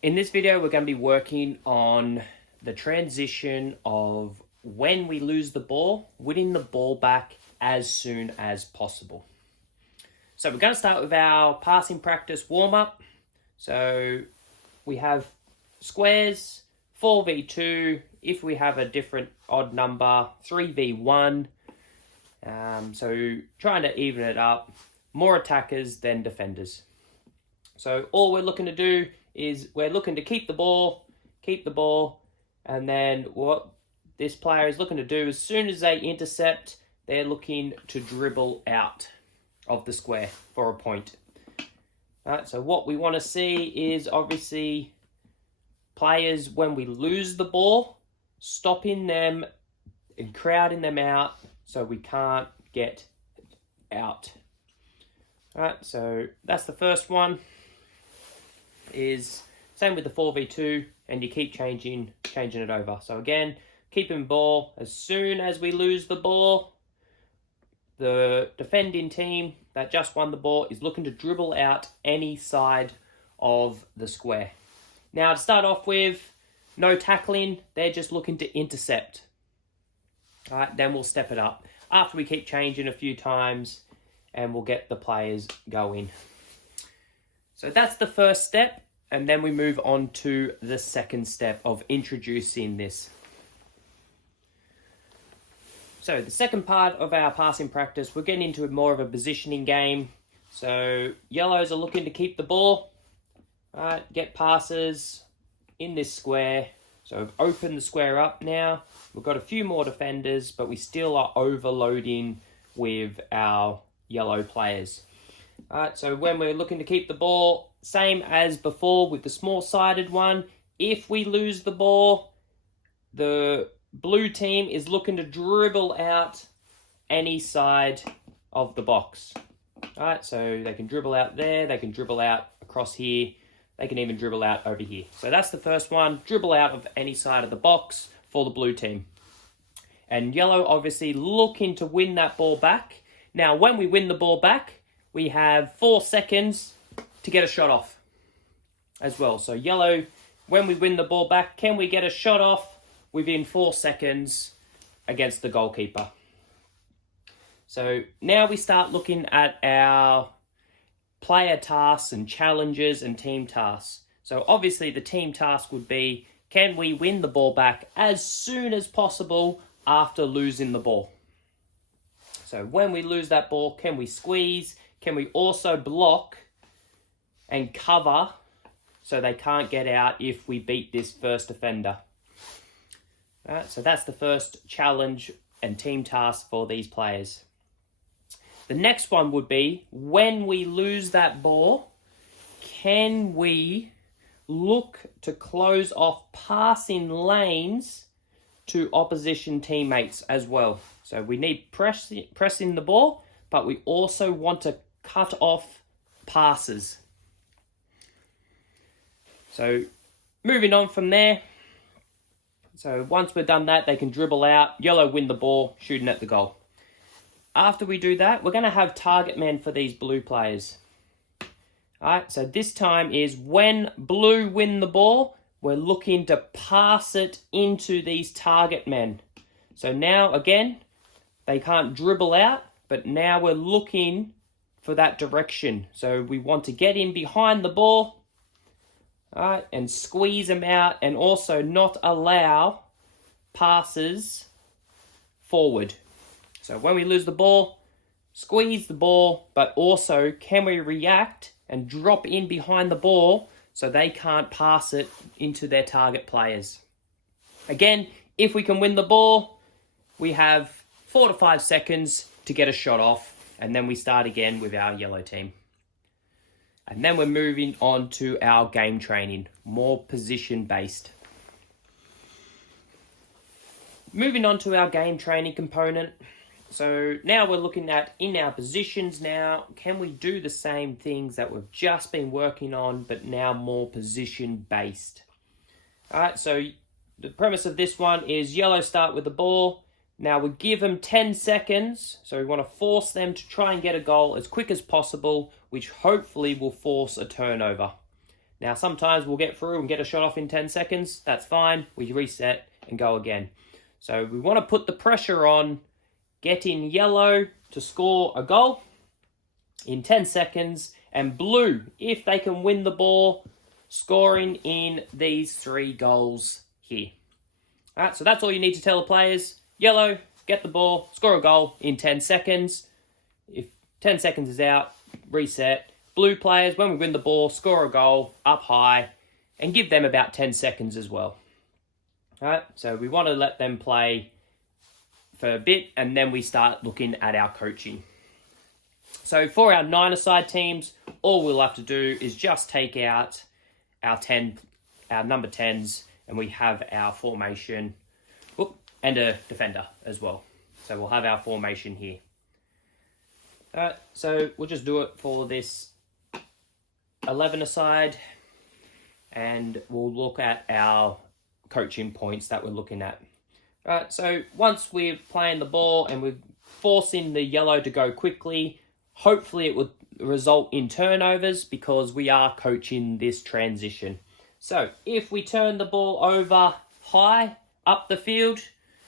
In this video, we're going to be working on the transition of when we lose the ball, winning the ball back as soon as possible. So we're going to start with our passing practice warm-up. So we have squares, 4v2, if we have a different odd number, 3v1. So trying to even it up, more attackers than defenders. So all we're looking to do is we're looking to keep the ball, and then what this player is looking to do, as soon as they intercept, they're looking to dribble out of the square for a point. All right, so what we want to see is obviously players, when we lose the ball, stopping them and crowding them out so we can't get out. All right, so that's the first one. Is same with the 4v2, and you keep changing it over. So again, keeping ball, as soon as we lose the ball, the defending team that just won the ball is looking to dribble out any side of the square. Now to start off with, no tackling, they're just looking to intercept. All right, then we'll step it up after we keep changing a few times, and we'll get the players going. So that's the first step, and then we move on to the second step of introducing this. So the second part of our passing practice, we're getting into more of a positioning game. So yellows are looking to keep the ball, right, get passes in this square. So we've opened the square up now. We've got a few more defenders, but we still are overloading with our yellow players. All right, so when we're looking to keep the ball, same as before with the small-sided one, if we lose the ball, the blue team is looking to dribble out any side of the box. All right, so they can dribble out there, they can dribble out across here, they can even dribble out over here. So that's the first one, dribble out of any side of the box for the blue team. And yellow obviously looking to win that ball back. Now, when we win the ball back, we have 4 seconds to get a shot off as well. So yellow, when we win the ball back, can we get a shot off within 4 seconds against the goalkeeper? So now we start looking at our player tasks and challenges and team tasks. So obviously the team task would be, can we win the ball back as soon as possible after losing the ball? So when we lose that ball, can we squeeze? Can we also block and cover so they can't get out if we beat this first offender? All right, so that's the first challenge and team task for these players. The next one would be, when we lose that ball, can we look to close off passing lanes to opposition teammates as well? So we need pressing the ball, but we also want to cut off passes. So moving on from there. So once we've done that, they can dribble out, yellow win the ball, shooting at the goal. After we do that, we're going to have target men for these blue players. All right, so this time is when blue win the ball, we're looking to pass it into these target men. So now, again, they can't dribble out, but now we're looking for that direction. So we want to get in behind the ball, all right, and squeeze them out, and also not allow passes forward. So when we lose the ball, squeeze the ball, but also can we react and drop in behind the ball so they can't pass it into their target players. Again, if we can win the ball, we have 4 to 5 seconds to get a shot off, and then we start again with our yellow team. And then we're moving on to our game training, more position-based. Moving on to our game training component. So now we're looking at, in our positions now, can we do the same things that we've just been working on, but now more position-based? All right, so the premise of this one is yellow start with the ball. Now we give them 10 seconds, so we want to force them to try and get a goal as quick as possible, which hopefully will force a turnover. Now, sometimes we'll get through and get a shot off in 10 seconds. That's fine. We reset and go again. So we want to put the pressure on getting yellow to score a goal in 10 seconds, and blue, if they can win the ball, scoring in these 3 goals here. All right, so that's all you need to tell the players. Yellow, get the ball, score a goal in 10 seconds. If 10 seconds is out, reset. Blue players, when we win the ball, score a goal up high, and give them about 10 seconds as well. All right, so we want to let them play for a bit, and then we start looking at our coaching. So for our 9-a-side teams, all we'll have to do is just take out our number 10s, and we have our formation, and a defender as well. So we'll have our formation here. All right, so we'll just do it for this 11-a-side, and we'll look at our coaching points that we're looking at. All right, so once we're playing the ball and we're forcing the yellow to go quickly, hopefully it would result in turnovers because we are coaching this transition. So if we turn the ball over high up the field,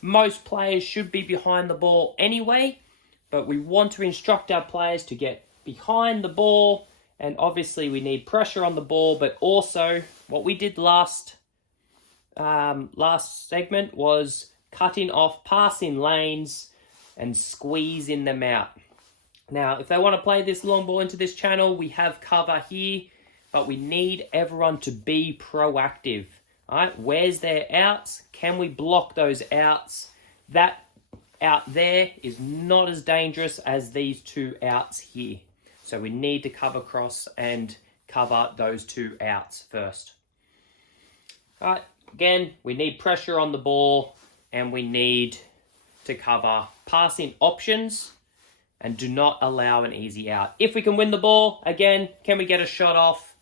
most players should be behind the ball anyway, but we want to instruct our players to get behind the ball, and obviously we need pressure on the ball, but also what we did last segment was cutting off passing lanes and squeezing them out. Now, if they want to play this long ball into this channel, we have cover here, but we need everyone to be proactive. All right, where's their outs? Can we block those outs? That out there is not as dangerous as these 2 outs here. So we need to cover cross and cover those 2 outs first. All right, again, we need pressure on the ball, and we need to cover passing options and do not allow an easy out. If we can win the ball, again, can we get a shot off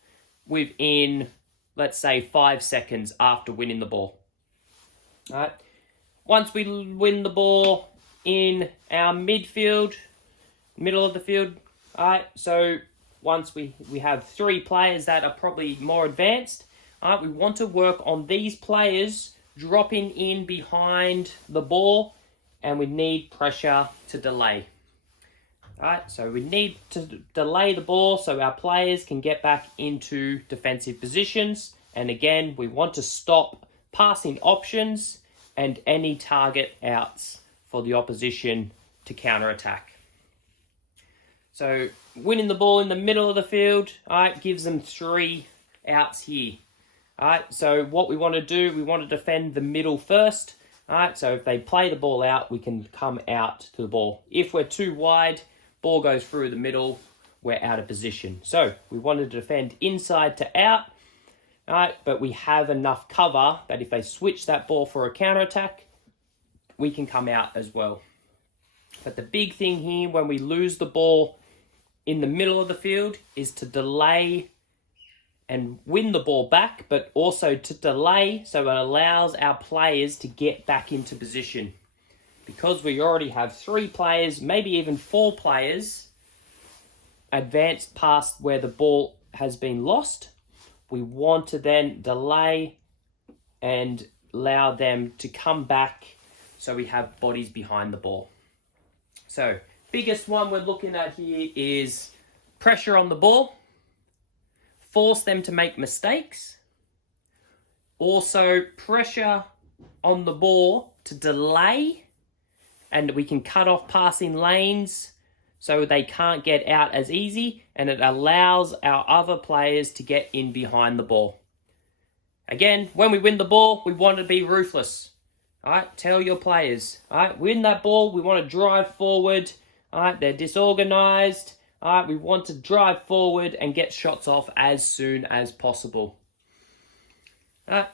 within, let's say, 5 seconds after winning the ball? All right. Once we win the ball in our midfield, middle of the field, all right, so once we have 3 players that are probably more advanced, all right, we want to work on these players dropping in behind the ball, and we need pressure to delay. All right, so we need to delay the ball so our players can get back into defensive positions. And again, we want to stop passing options and any target outs for the opposition to counterattack. So winning the ball in the middle of the field, all right, gives them 3 outs here. All right, so what we want to do, we want to defend the middle first. All right, so if they play the ball out, we can come out to the ball. If we're too wide, ball goes through the middle, we're out of position. So we want to defend inside to out, all right, but we have enough cover that if they switch that ball for a counterattack, we can come out as well. But the big thing here when we lose the ball in the middle of the field is to delay and win the ball back, but also to delay so it allows our players to get back into position. Because we already have 3 players, maybe even 4 players, advanced past where the ball has been lost, we want to then delay and allow them to come back so we have bodies behind the ball. So, biggest one we're looking at here is pressure on the ball, force them to make mistakes, also pressure on the ball to delay, and we can cut off passing lanes so they can't get out as easy, and it allows our other players to get in behind the ball. Again, when we win the ball, we want to be ruthless. All right, tell your players, all right, win that ball, we want to drive forward. All right, they're disorganized. All right, we want to drive forward and get shots off as soon as possible. All right,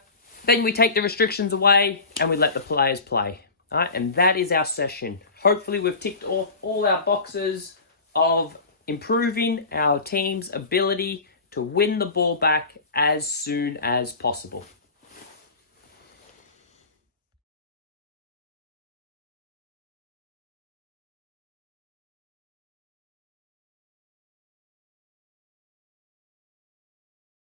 then we take the restrictions away and we let the players play. All right, and that is our session. Hopefully we've ticked off all our boxes of improving our team's ability to win the ball back as soon as possible.